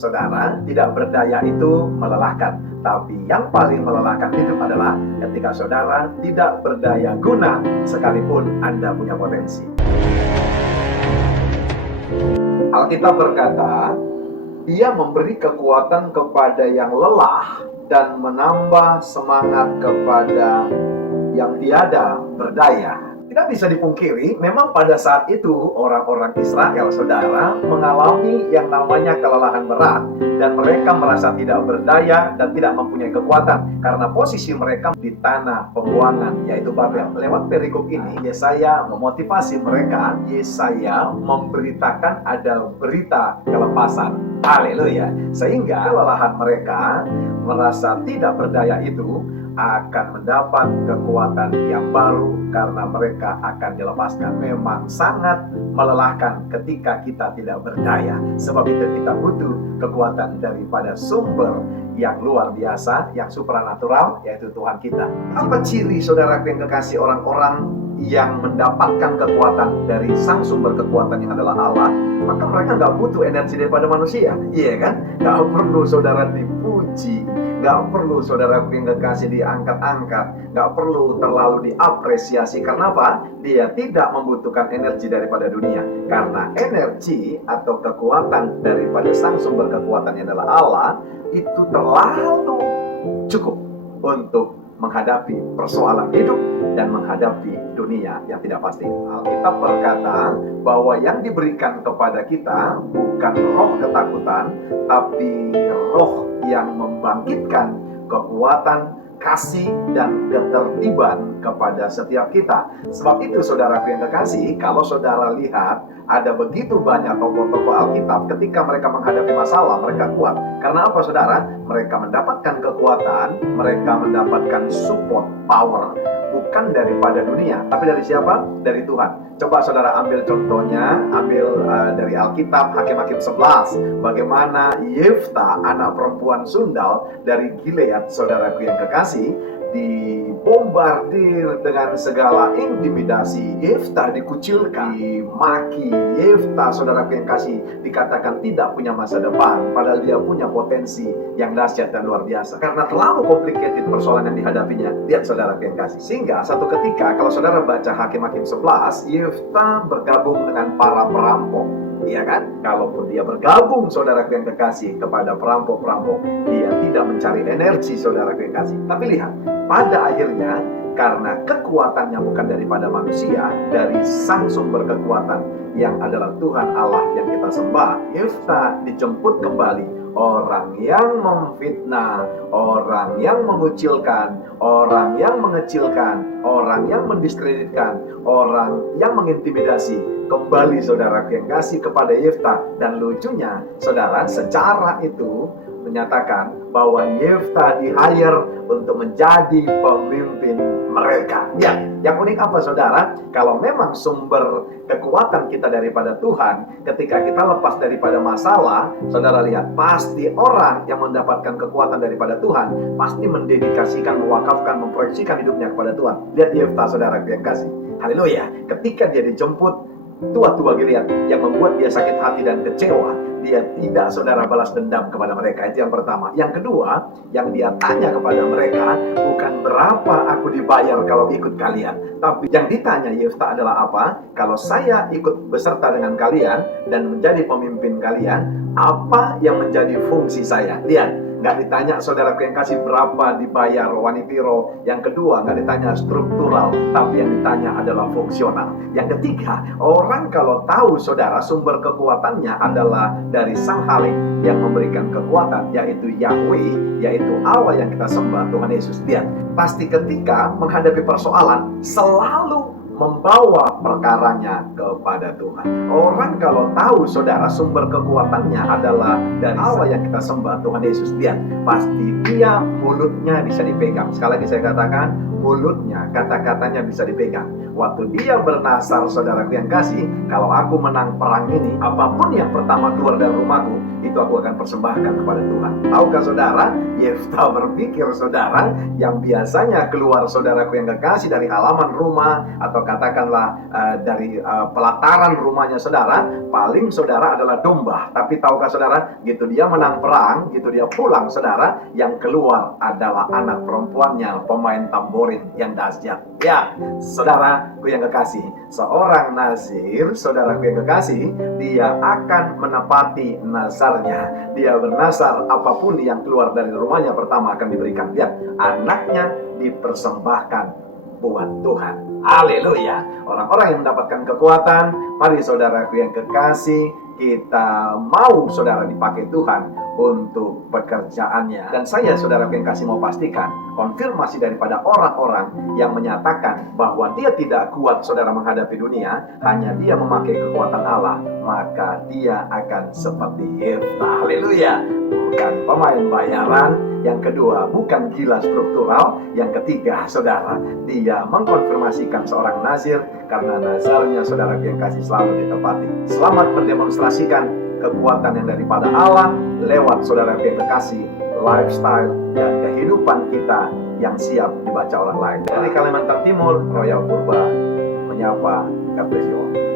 Saudara, tidak berdaya itu melelahkan, tapi yang paling melelahkan itu adalah ketika saudara tidak berdaya guna sekalipun Anda punya potensi. Alkitab berkata, Dia memberi kekuatan kepada yang lelah dan menambah semangat kepada yang tiada berdaya. Tidak bisa dipungkiri, memang pada saat itu orang-orang Israel, saudara, mengalami yang namanya kelelahan berat dan mereka merasa tidak berdaya dan tidak mempunyai kekuatan karena posisi mereka di tanah pembuangan, yaitu Babel. Lewat perikop ini, Yesaya memotivasi mereka. Yesaya memberitakan ada berita kelepasan. Haleluya. Sehingga kelelahan mereka merasa tidak berdaya itu akan mendapat kekuatan yang baru karena mereka akan dilepaskan. Memang sangat melelahkan ketika kita tidak berdaya. Sebab itu kita butuh kekuatan daripada sumber yang luar biasa, yang supranatural, yaitu Tuhan kita. Apa ciri, saudara yang kekasih, orang-orang yang mendapatkan kekuatan dari sang sumber kekuatan yang adalah Allah? Maka mereka nggak butuh energi daripada manusia, iya kan? Nggak perlu saudara dipuji, nggak perlu saudara yang kekasih diangkat-angkat, nggak perlu terlalu diapresiasi. Karena apa? Dia tidak membutuhkan energi daripada dunia, karena energi atau kekuatan daripada sang sumber kekuatan yang adalah Allah itu terlalu cukup untuk menghadapi persoalan hidup dan menghadapi dunia yang tidak pasti. Alkitab berkata bahwa yang diberikan kepada kita bukan roh ketakutan, tapi roh yang membangkitkan kekuatan, kasih, dan ketertiban kepada setiap kita. Sebab itu, saudaraku yang kekasih, kalau saudara lihat ada begitu banyak tokoh-tokoh Alkitab, ketika mereka menghadapi masalah, mereka kuat. Karena apa, saudara? Mereka mendapatkan kekuatan, mereka mendapatkan support power, bukan daripada dunia, tapi dari siapa? Dari Tuhan. Coba saudara ambil contohnya, ambil dari Alkitab, Hakim-Hakim 11. Bagaimana Yefta, anak perempuan sundal dari Gilead, saudaraku yang kekasih, dibombardir dengan segala intimidasi. Yefta dikucilkan, dimaki. Yefta, saudaraku yang kasih, dikatakan tidak punya masa depan, padahal dia punya potensi yang dahsyat dan luar biasa. Karena terlalu complicated persoalan yang dihadapinya. Lihat saudaraku yang kasih. Sehingga satu ketika, kalau saudara baca Hakim-Hakim 11, Yefta bergabung dengan para perampok. Iya kan? Kalaupun dia bergabung, saudaraku yang kekasih, kepada perampok-perampok, dia tidak mencari energi, saudaraku yang kasih. Tapi lihat, pada akhirnya, karena kekuatannya bukan daripada manusia, dari sang sumber kekuatan yang adalah Tuhan Allah yang kita sembah, Yefta dijemput kembali. Orang yang memfitnah, orang yang mengucilkan, orang yang mengecilkan, orang yang mendiskreditkan, orang yang mengintimidasi, kembali saudara yang kasih kepada Yefta. Dan lucunya, saudara, secara itu menyatakan bahwa Yefta di-hire untuk menjadi pemimpin mereka. Ya, yang unik apa, saudara? Kalau memang sumber kekuatan kita daripada Tuhan, ketika kita lepas daripada masalah, saudara lihat, pasti orang yang mendapatkan kekuatan daripada Tuhan pasti mendedikasikan, mewakafkan, memproyeksikan hidupnya kepada Tuhan. Lihat Yefta, saudara yang kasih. Haleluya. Ketika dia dijemput tua-tua Gilead yang membuat dia sakit hati dan kecewa, dia tidak, saudara, balas dendam kepada mereka. Itu yang pertama. Yang kedua, yang dia tanya kepada mereka bukan berapa aku dibayar kalau ikut kalian, tapi yang ditanya Yefta adalah apa? Kalau saya ikut beserta dengan kalian dan menjadi pemimpin kalian, apa yang menjadi fungsi saya? Lihat, nggak ditanya, saudaraku yang kasih, berapa dibayar wanipiro. Yang kedua, nggak ditanya struktural, tapi yang ditanya adalah fungsional. Yang ketiga, orang kalau tahu, saudara, sumber kekuatannya adalah dari Sang Halik yang memberikan kekuatan, yaitu Yahweh, yaitu Allah yang kita sembah, Tuhan Yesus. Lihat, pasti ketika menghadapi persoalan selalu membawa perkaranya kepada Tuhan. Orang kalau tahu, saudara, sumber kekuatannya adalah dari Allah yang kita sembah, Tuhan Yesus, lihat, pasti dia mulutnya bisa dipegang. Sekali lagi saya katakan, mulutnya, kata-katanya bisa dipegang. Waktu dia bernasar, saudaraku yang kasih, kalau aku menang perang ini, apapun yang pertama keluar dari rumahku, itu aku akan persembahkan kepada Tuhan. Tahukah saudara, Yefta berpikir saudara, yang biasanya keluar, saudaraku yang kekasih, dari halaman rumah, atau katakanlah dari pelataran rumahnya saudara, paling saudara adalah domba. Tapi tahukah saudara, gitu dia menang perang, gitu dia pulang saudara, yang keluar adalah anak perempuannya, pemain tamborin yang dahsyat. Ya, saudaraku yang kekasih, seorang nazir, saudaraku yang kekasih, dia akan menepati nazarnya. Dia bernazar, apapun yang keluar dari rumahnya pertama akan diberikan. Lihat, anaknya dipersembahkan buat Tuhan. Haleluya. Orang-orang yang mendapatkan kekuatan, mari saudaraku yang kekasih, kita mau saudara dipakai Tuhan untuk pekerjaannya. Dan saya, saudaraku yang kasih, mau pastikan konfirmasi daripada orang-orang yang menyatakan bahwa dia tidak kuat saudara menghadapi dunia, hanya dia memakai kekuatan Allah, maka dia akan seperti Yefta. Haleluya. Bukan pemain bayaran. Yang kedua, bukan gila struktural. Yang ketiga, saudara, dia mengkonfirmasikan seorang nazir karena nazarnya, saudara yang kasih, selalu ditepati. Selamat mendemonstrasikan kekuatan yang daripada Allah lewat saudara yang kekasih, lifestyle dan kehidupan kita yang siap dibaca orang lain. Dari Kalimantan Timur, Royal Purba menyapa. God bless you all.